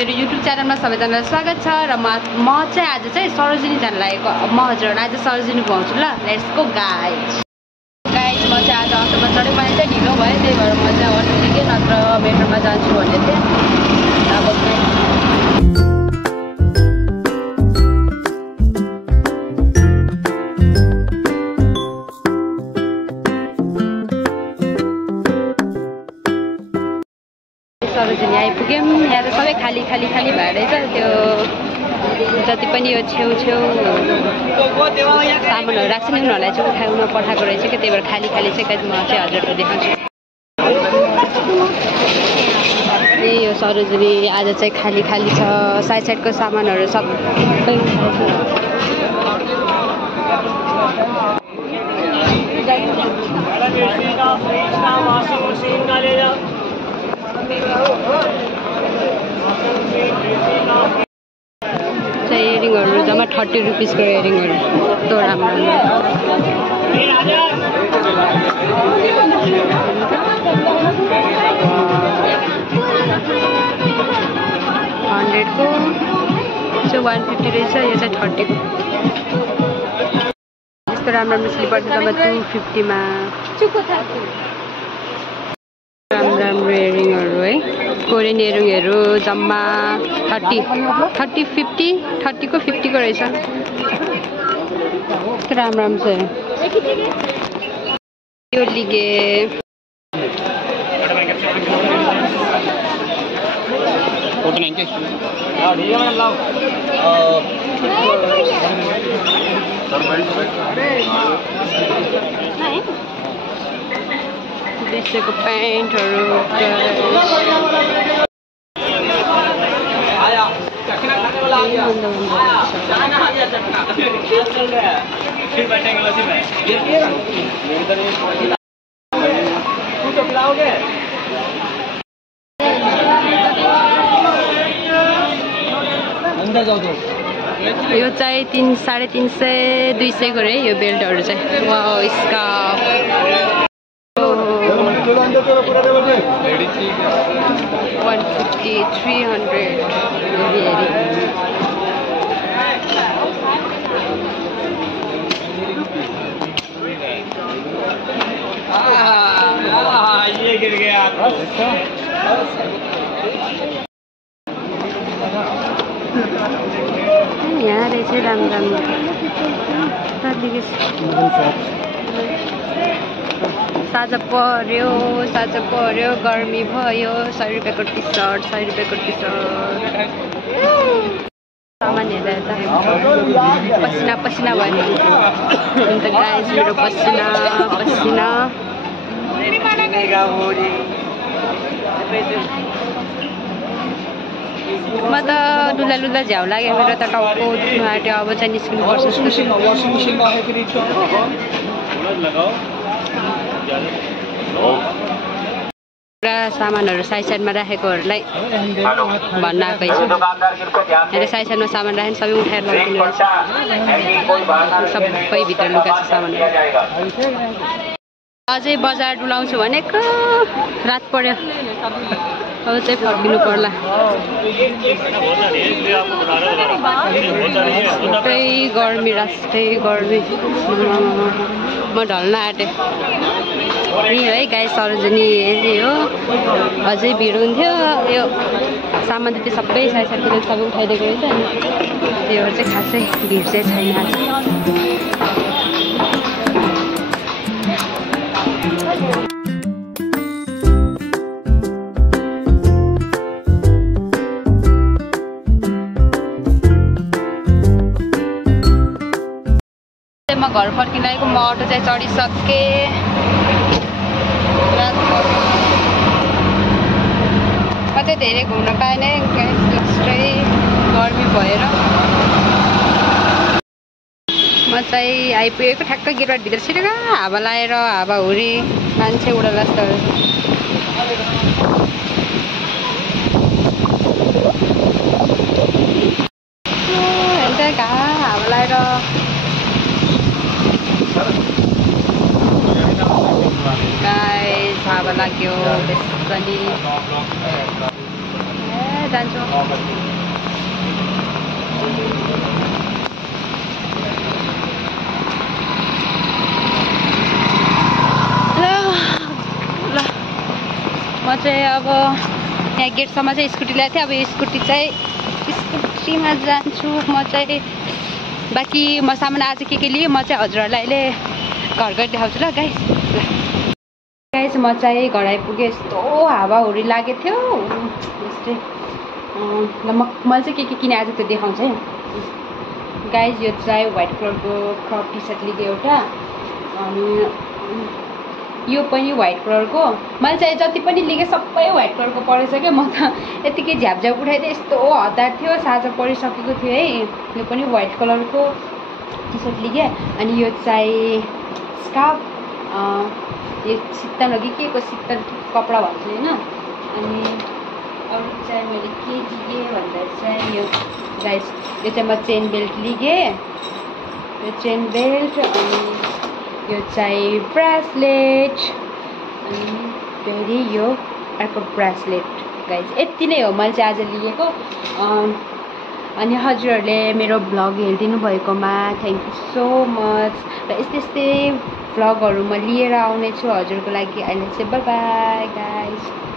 मेरो YouTube च्यानलमा सबैजनालाई स्वागत छ र म चाहिँ आज चाहिँ सरोजिनी जान लागेको। म हजुरहरुलाई आज सरोजिनी घुमाउँछु ल। Let's go guys. म चाहिँ आज अटोमा चढेँ, मलाई चाहिँ ढिलो भयो, त्यही भएर म चाहिँ अटो लिएँ, नत्र मेट्रोमा जान्छु भन्ने थिएँ। अब सरोजिनी आइपुग्यौँ। यहाँ त सबै खाली खाली खाली भएर रहेछ। त्यो जति पनि यो छेउछेउ सामानहरू राख्छ नि उनीहरूलाई चाहिँ उठाउन पठाएको रहेछ क्या, त्यही भएर खाली खाली चाहिँ म चाहिँ हजुरलाई देखाउँछु। ए यो सरोजिनी आज चाहिँ खाली खाली छ, साइड साइडको सामानहरू सबै इयरिङहरू जम्मा 30 रुपिसको इयरिङहरू कस्तो राम्रो 100 को चाहिँ 150 रहेछ, यो चाहिँ 30 को। यस्तो राम्रो राम्रो स्लिपर चाहिँ जम्मा 250 मा। राम्रो राम्रो इयरिङहरू है, कोरियन इयरिङहरू जम्मा 30 को 50 को रहेछ। यस्तो राम्रो राम्रो छ। यो लिगे को प्यान्टहरू यो चाहिँ 350 200 को रे। यो बेल्टहरू चाहिँ वाउ स्कार्फ 150 300 ये गिर गया। यहाँ रहेछ राम्रो राम्रो साझा पर्यो गर्मी भयो। 100 रुपियाँको टी सर्ट 100 रुपियाँको टी सर्ट सामान हेर्दा पसिना पसिना भयो अन्त गाइस मेरो पसिना पसिना। म त लुला लुला झ्याउ लाग्यो, मेरो त टाउको दुख्नु आँट्यो। अब चाहिँ निस्किनु पर्छ। पुरा सामानहरू साइड साइडमा राखेकोहरूलाई भन्न आएको छ। अहिले साइड साइडमा सामान राखेर सबै उठाएर लगिदिनु रहेछ। सबै भित्र लुगा छ सामानहरू। अझै बजार डुलाउँछु भनेको रात पर्यो, अब चाहिँ फर्किनु पर्ला। त्यही गर्मी राष्ट्रै गर्मी, म ढल्न आँटेँ नि है गाइस। सरोजिनी हो, अझै भिड हुन्थ्यो। यो सामान त्यति सबै साइड साइडको सबै उठाइदिएको रहेछ नि, त्यो चाहिँ खासै भिड चाहिँ छैन आज। म घर फर्किन लागेको, म अटो चाहिँ चढिसकेँ। म चाहिँ धेरै घुम्न पाएन यस्तै गर्मी भएर। म चाहिँ आइपुगेको ठ्याक्क गिरबाट भित्र छिरेर हावा लाएर हावा हुरी मान्छे उडला जस्तो। हावा लाएर गाइस हावा लाग्यो बेसनी। जान्छु म चाहिँ अब यहाँ गेटसम्म चाहिँ स्कुटी ल्याएको थिएँ अब यो स्कुटीमा जान्छु म चाहिँ बाँकी म सामान आज के लिएँ म चाहिँ हजुरहरूलाई अहिले घर गएर देखाउँछु ल गाइस गाइस म चाहिँ घर आइपुगेँ यस्तो हावाहुरी लागेको थियो यस्तै ल मैले चाहिँ के किने आज त्यो देखाउँछ है गाइस यो चाहिँ व्हाइट कलरको क्रप टी सर्ट लिएको एउटा अनि यो पनि व्हाइट कलरको मैले चाहिँ जति पनि लिएँ सबै व्हाइट कलरको परेछ क्या म त यतिकै झ्यापझ्याप उठाइदिएँ यस्तो हतार थियो साँझ परिसकेको थियो है यो पनि व्हाइट कलरको टी सर्ट लिएँ अनि यो चाहिँ स्कार्फ यो शीतल हो कि के को शीतल कपडा भन्छ होइन अनि अरू चाहिँ मैले के लिएँ भन्दा चाहिँ यो गाइस यो चाहिँ म चेन बेल्ट लिएँ यो चेन बेल्ट अनि यो चाहिँ ब्रासलेट अनि फेरि यो अर्को ब्रासलेट गाइस यति नै हो मैले चाहिँ आज लिएको अनि हजुरहरूले मेरो भ्लग हेरिदिनु भएकोमा थ्याङ्क यू सो मच र यस्तै भ्लगहरू म लिएर आउनेछु हजुरको लागि अहिले चाहिँ बाई बाई गाइस